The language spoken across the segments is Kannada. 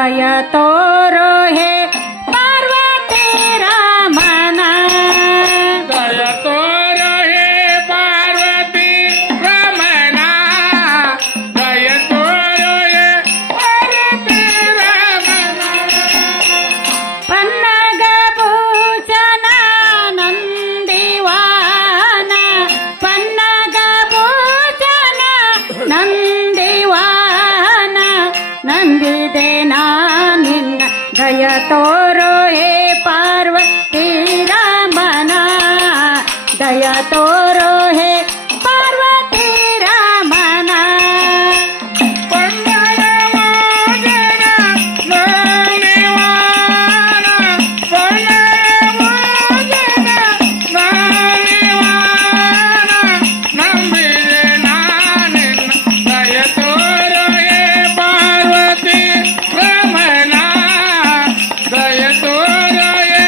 ದಯ ತೋರೋ ಹೇ ಪಾರ್ವತಿ ರಮಣ ದಯ ತೋರೋ ಹೇ ಪಾರ್ವತಿ ರಮಣ ದಯ ತೋರೋ ಹೇ ಪಾರ್ವತಿ ರಮಣ ಪನ್ನಗ ಭೂಷಣ ನಂದಿವಾನ ಪನ್ನಗ ಭೂಷಣ ನಂದಿವಾನ ನಂದಿದೆ ನಾನಿನ್ನ ದಯ ತೋರೋ ಹೇ ಪಾರ್ವತಿ ರಮಣ ದಯ ತೋರೋ ಹೇ ಪಾರ್ವತಿ ರಮಣ ಪನ್ನಗ ಭೂಷಣ ನಂದಿವಾನ ಪನ್ನಗ ಭೂಷಣ ನಂದಿವಾನ ನಂಬಿದೆ ನಾನಿನ್ನ ದಯ ತೋರೋ ಹೇ ಪಾರ್ವತಿ ರಮಣ ದಯ ತೋರೋ ಹೇ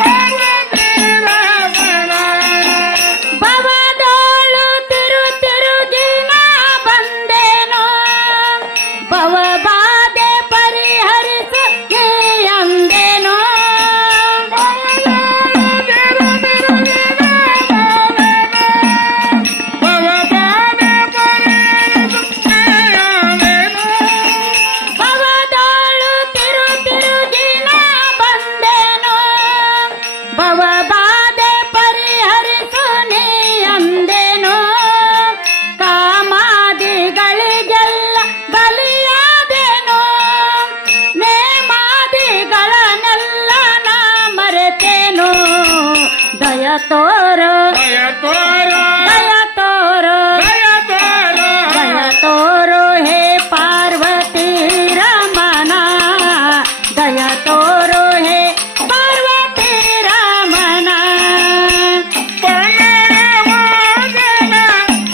ಪಾರ್ವತಿ ರಮಣ ಭವದೋಳು ತಿರುಗಿನ ಬಂದೇನೋ ಭವಬಾಧೆ ಪರಿಹರಿಸು ನೀ ಅಂದೇನೋ ಭವದೋಳು ತಿರುಗಿನ ಬಂದೇನೋ ಭವಬಾಧೆ ಪರಿಹರಿಸು ನೀ ಅಂದೇನೋ ಕಾಮಾದಿಗಳಿಗೆಲ್ಲ ಬಲಿಯಾದೇನೋ ನೇಮಾದಿಗಳನ್ನೆಲ್ಲ ನಾ ಮರೆತೇನೋ ದಯ ತೋರೋ ದಯ ತೋರೋ ದಯ ತೋರೋ ದಯ ತೋರೋ ದಯ ತೋರೋ ಹೇ ಪಾರ್ವತಿ ರಮಣ ದಯ ತೋರೋ ಹೇ ಪಾರ್ವತಿ ರಮಣ ಪನ್ನಗವಾದನ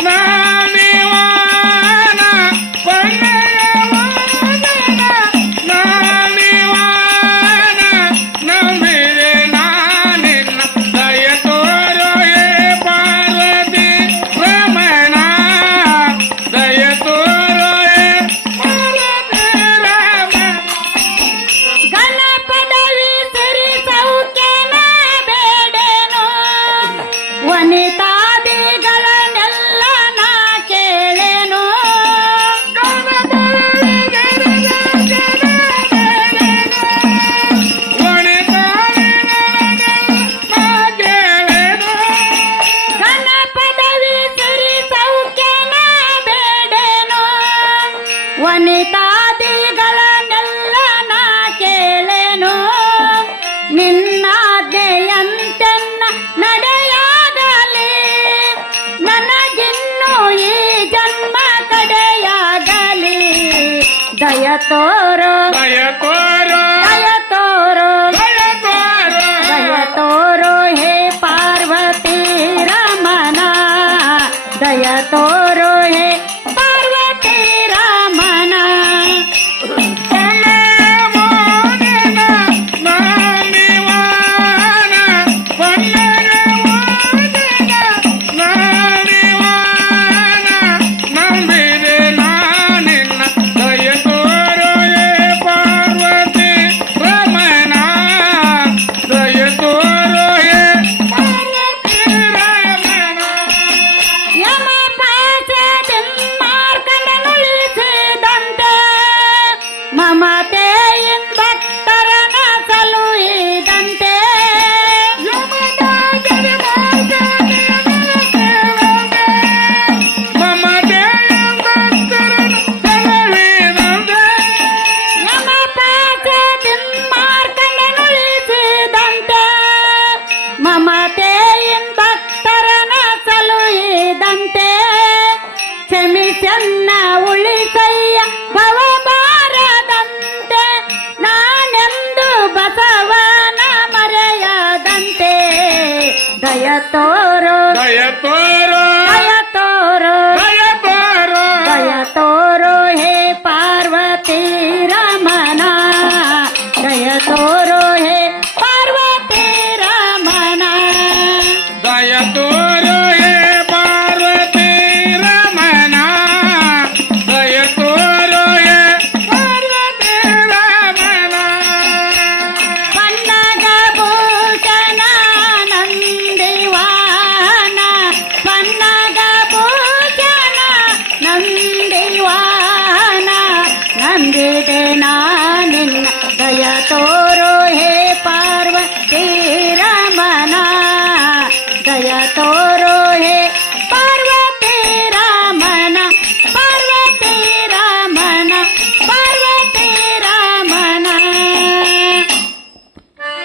ನಾನಿವಾನ ಪನ್ನಗವಾದನ ನಾನಿವಾನ ನಂಬಿದೆ ನಾನಿನ್ನ ದಯ ತೋರೋ ಹೇ ಪಾರ್ವತಿ ರಮಣ ದಯ ತೋರೋ ಹೇ ಪಾರ್ವತಿ ರಮಣ ಗಣಪದವಿ ಸಿರಿ ಸೌಖ್ಯನ ಬೇಡೇನೋ ವನಿತಾದಿಗಳನ್ನೆಲ್ಲ ನಾ ಕೇಳೇನೋ ಗಣಪದವಿ ಸಿರಿ ಸೌಖ್ಯನ ಬೇಡೇನೋ ವನಿತಾದಿಗಳನ್ನೆಲ್ಲ ನಾ ಕೇಳೇನೋ ನಿನ್ನಾಜ್ಞೆಯಂತೆನ್ನ ನಡೆಯಾಗಲಿ ನನಗಿನ್ನೂ ಈ ಜನ್ಮ ಕಡೆಯಾಗಲಿ ದಯ ತೋರೋ ದಯ ತೋರೋ ದಯ ತೋರೋ ದಯ ತೋರೋ ದಯ ತೋರೋ ಹೇ ಪಾರ್ವತಿ ರಮಣ ದಯ ತೋರೋ ಹೇ ಪಾರ್ವತಿ ರಮಣ ಪನ್ನಗವಾದನ ನಾನಿವಾನ ಪನ್ನಗವಾದನ ನಾನಿವಾನ ನಂಬಿದೆ ನಾನಿನ್ನ ದಯ ತೋರೋ ಹೇ ಪಾರ್ವತಿ ರಮಣ ದಯ ತೋರೋ ಹೇ ಪಾರ್ವತಿ ರಮಣ ಯಮ ಪಾಶದಿಂದ ಮಾರ್ಕಂಡನುಳಿಸಿದಂತೆ ಮಮತೆಯ